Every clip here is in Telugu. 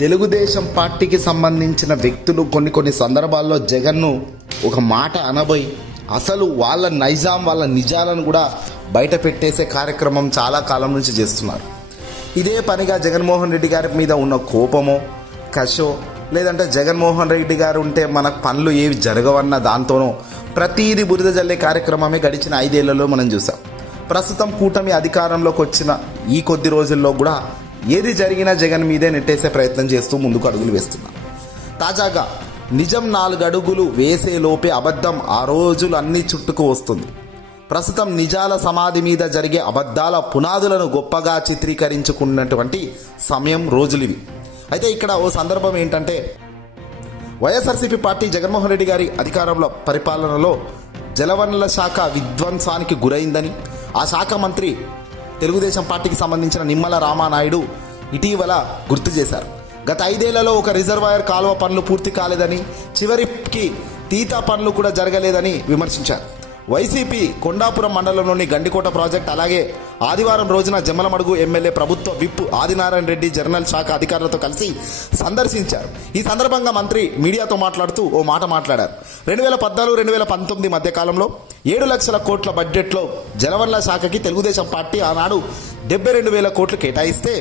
తెలుగుదేశం పార్టీకి సంబంధించిన వ్యక్తులు కొన్ని సందర్భాల్లో జగన్ను ఒక మాట అనబోయి అసలు వాళ్ళ నైజాం వాళ్ళ నిజాలను కూడా బయట పెట్టేసే కార్యక్రమం చాలా కాలం నుంచి చేస్తున్నారు. ఇదే పనిగా జగన్మోహన్ రెడ్డి గారి మీద ఉన్న కోపమో కషో లేదంటే జగన్మోహన్ రెడ్డి గారు ఉంటే మనకు పనులు ఏవి జరగవన్న దాంతోనో ప్రతిదీ బురద జల్లే కార్యక్రమమే గడిచిన 5 ఏళ్లలో మనం చూసాం. ప్రస్తుతం కూటమి అధికారంలోకి వచ్చిన ఈ కొద్ది రోజుల్లో కూడా ఏది జరిగినా జగన్ మీదే నెట్టేసే ప్రయత్నం చేస్తూ ముందుకు అడుగులు వేస్తున్నారు. తాజాగా నిజం 4 అడుగులు వేసే లోపే అబద్ధం ఆ రోజులు అన్ని చుట్టుకు వస్తుంది. ప్రస్తుతం నిజాల సమాధి మీద జరిగే అబద్ధాల పునాదులను గొప్పగా చిత్రీకరించుకున్నటువంటి సమయం రోజులివి. అయితే ఇక్కడ ఓ సందర్భం ఏంటంటే వైఎస్ఆర్సీపీ పార్టీ జగన్మోహన్ రెడ్డి గారి అధికారంలో పరిపాలనలో జలవనరుల శాఖ విధ్వంసానికి గురైందని ఆ శాఖ మంత్రి తెలుగుదేశం పార్టీకి సంబంధించిన నిమ్మల రామానాయుడు ఇటీవల గుర్తు చేశారు. గత 5 ఏళ్లలో ఒక రిజర్వాయర్ కాలువ పనులు పూర్తి కాలేదని, చివరికి తీతా పనులు కూడా జరగలేదని విమర్శించారు. వైసీపీ కొండాపురం మండలంలోని గండికోట ప్రాజెక్ట్ అలాగే ఆదివారం రోజున జమ్మలమడుగు ఎమ్మెల్యే ప్రభుత్వ విప్ ఆదినారాయణ రెడ్డి జనరల్ శాఖ అధికారులతో కలిసి సందర్శించారు. ఈ సందర్భంగా మంత్రి మీడియాతో మాట్లాడుతూ ఓ మాట మాట్లాడారు. 2014-2019 మధ్య కాలంలో 7 లక్షల కోట్ల బడ్జెట్లో జలవనరుల శాఖకి తెలుగుదేశం పార్టీ ఆనాడు 72,000 కోట్లు కేటాయిస్తే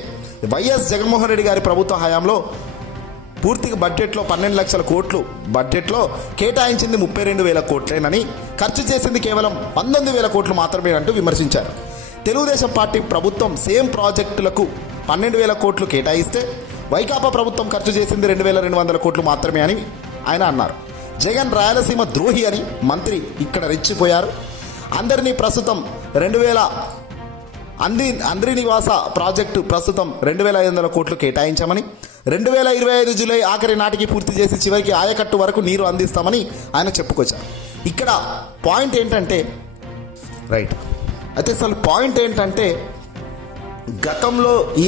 వైఎస్ జగన్మోహన్ రెడ్డి గారి ప్రభుత్వ హయాంలో పూర్తిగా బడ్జెట్లో 12 లక్షల కోట్లు బడ్జెట్లో కేటాయించింది 32,000 కోట్లేనని, ఖర్చు చేసింది కేవలం 19,000 కోట్లు మాత్రమే అంటూ విమర్శించారు. తెలుగుదేశం పార్టీ ప్రభుత్వం సేమ్ ప్రాజెక్టులకు 12,000 కోట్లు కేటాయిస్తే వైకాపా ప్రభుత్వం ఖర్చు చేసింది 2,200 కోట్లు మాత్రమే అని ఆయన అన్నారు. జగన్ రాయలసీమ ద్రోహి అని మంత్రి ఇక్కడ రెచ్చిపోయారు. అందరినీ ప్రస్తుతం 2,000 అంద్రి నివాస ప్రాజెక్టు ప్రస్తుతం 2,500 కోట్లు కేటాయించామని, 2025 జూలై ఆఖరి నాటికి పూర్తి చేసి చివరికి ఆయకట్టు వరకు నీరు అందిస్తామని ఆయన చెప్పుకొచ్చారు. ఇక్కడ పాయింట్ ఏంటంటే అసలు పాయింట్ ఏంటంటే గతంలో ఈ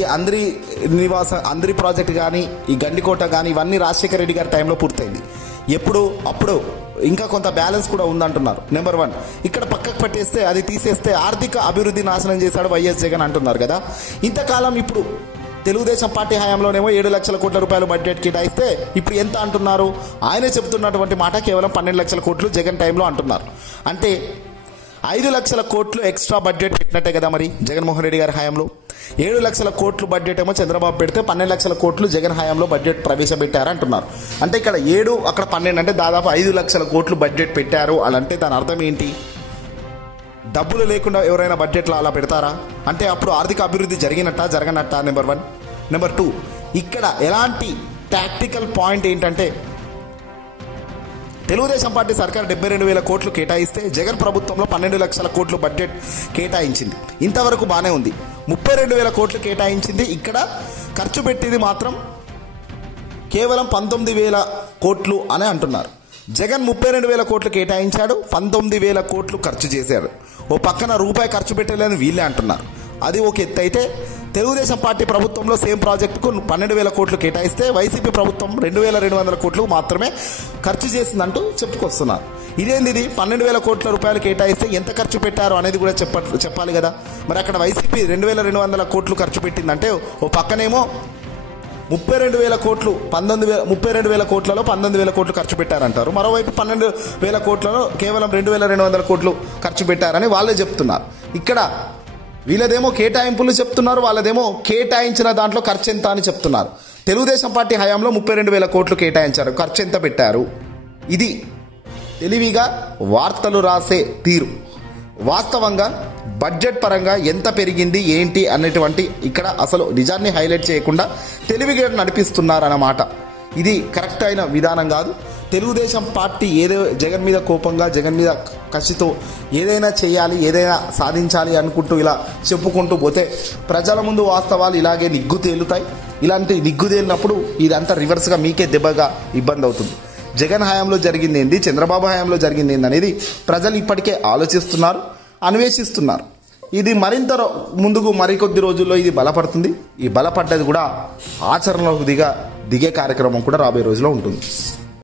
అంద్రి ప్రాజెక్ట్ కానీ ఈ గండికోట కానీ ఇవన్నీ రాజశేఖర రెడ్డి గారి టైంలో పూర్తయింది. అప్పుడు ఇంకా కొంత బ్యాలెన్స్ కూడా ఉందంటున్నారు. నెంబర్ 1 ఇక్కడ పక్కకు పెట్టేస్తే అది తీసేస్తే ఆర్థిక అభివృద్ధి నాశనం చేశాడు వైఎస్ జగన్ అంటున్నారు కదా. ఇంతకాలం ఇప్పుడు తెలుగుదేశం పార్టీ హయాంలోనేమో 7 లక్షల కోట్ల రూపాయలు బడ్జెట్ కేటాయిస్తే ఇప్పుడు ఎంత అంటున్నారు? ఆయనే చెబుతున్నటువంటి మాట కేవలం 12 లక్షల కోట్లు జగన్ టైంలో అంటున్నారు. అంటే 5 లక్షల కోట్లు ఎక్స్ట్రా బడ్జెట్ పెట్టినట్టే కదా మరి జగన్మోహన్ రెడ్డి గారి హయాంలో. 7 లక్షల కోట్లు బడ్జెట్ ఏమో చంద్రబాబు పెడితే 12 లక్షల కోట్లు జగన్ హయాంలో బడ్జెట్ ప్రవేశపెట్టారంటున్నారు. అంటే ఇక్కడ 7 అక్కడ 12 అంటే దాదాపు 5 లక్షల కోట్లు బడ్జెట్ పెట్టారు అంటే దాని అర్థం ఏంటి? డబ్బులు లేకుండా ఎవరైనా బడ్జెట్లో అలా పెడతారా? అంటే అప్పుడు ఆర్థిక అభివృద్ధి జరగనట్టా? నెంబర్ 1. నెంబర్ 2, ఇక్కడ ఎలాంటి టాక్టికల్ పాయింట్ ఏంటంటే తెలుగుదేశం పార్టీ సర్కార్ 72,000 కోట్లు కేటాయిస్తే జగన్ ప్రభుత్వంలో 12 లక్షల కోట్లు బడ్జెట్ కేటాయించింది. ఇంతవరకు బాగానే ఉంది. 32,000 కోట్లు కేటాయించింది. ఇక్కడ ఖర్చు పెట్టింది మాత్రం కేవలం 19,000 కోట్లు అని అంటున్నారు. జగన్ 32,000 కోట్లు కేటాయించాడు, 19,000 కోట్లు ఖర్చు చేశాడు. ఓ పక్కన రూపాయి ఖర్చు పెట్టలేదని వీళ్ళే అంటున్నారు. అది ఒక ఎత్తు అయితే తెలుగుదేశం పార్టీ ప్రభుత్వంలో సేమ్ ప్రాజెక్టుకు 12,000 కోట్లు కేటాయిస్తే వైసీపీ ప్రభుత్వం 2,200 కోట్లు మాత్రమే ఖర్చు చేసిందంటూ చెప్పుకొస్తున్నారు. ఇదేంది 12,000 కోట్ల రూపాయలు కేటాయిస్తే ఎంత ఖర్చు పెట్టారో అనేది కూడా చెప్పాలి కదా. మరి అక్కడ వైసీపీ 2,200 కోట్లు ఖర్చు పెట్టిందంటే ఓ పక్కనేమో 32,000 కోట్లు 32,000 కోట్లలో 19,000 కోట్లు ఖర్చు పెట్టారంటారు. మరోవైపు 12,000 కోట్లలో కేవలం 2,200 కోట్లు ఖర్చు పెట్టారని వాళ్ళే చెప్తున్నారు. ఇక్కడ వీళ్ళదేమో కేటాయింపులు చెప్తున్నారు, వాళ్ళదేమో కేటాయించిన దాంట్లో ఖర్చు ఎంత అని చెప్తున్నారు. తెలుగుదేశం పార్టీ హయాంలో 32,000 కోట్లు కేటాయించారు, ఖర్చు ఎంత పెట్టారు? ఇది తెలివిగా వార్తలు రాసే తీరు. వాస్తవంగా బడ్జెట్ పరంగా ఎంత పెరిగింది ఏంటి అనేటువంటి ఇక్కడ అసలు నిజాన్ని హైలైట్ చేయకుండా తెలివిగా నడిపిస్తున్నారన్నమాట. ఇది కరెక్ట్ అయిన విధానం కాదు. తెలుగుదేశం పార్టీ జగన్ మీద కోపంగా జగన్ మీద కసితో ఏదైనా చేయాలి ఏదైనా సాధించాలి అనుకుంటూ ఇలా చెప్పుకుంటూ పోతే ప్రజల ముందు వాస్తవాలు ఇలాగే నిగ్గు తేలుతాయి. ఇలాంటి నిగ్గు తేలినప్పుడు ఇదంతా రివర్స్గా మీకే దెబ్బగా ఇబ్బంది అవుతుంది. జగన్ హయాంలో జరిగింది ఏంది, చంద్రబాబు హయాంలో జరిగింది ఏంది అనేది ప్రజలు ఇప్పటికే ఆలోచిస్తున్నారు, అన్వేషిస్తున్నారు. ఇది మరింత ముందుకు మరికొద్ది రోజుల్లో ఇది బలపడుతుంది. ఈ బలపడ్డది కూడా ఆచరణలో దిగే కార్యక్రమం కూడా రాబోయే రోజుల్లో ఉంటుంది.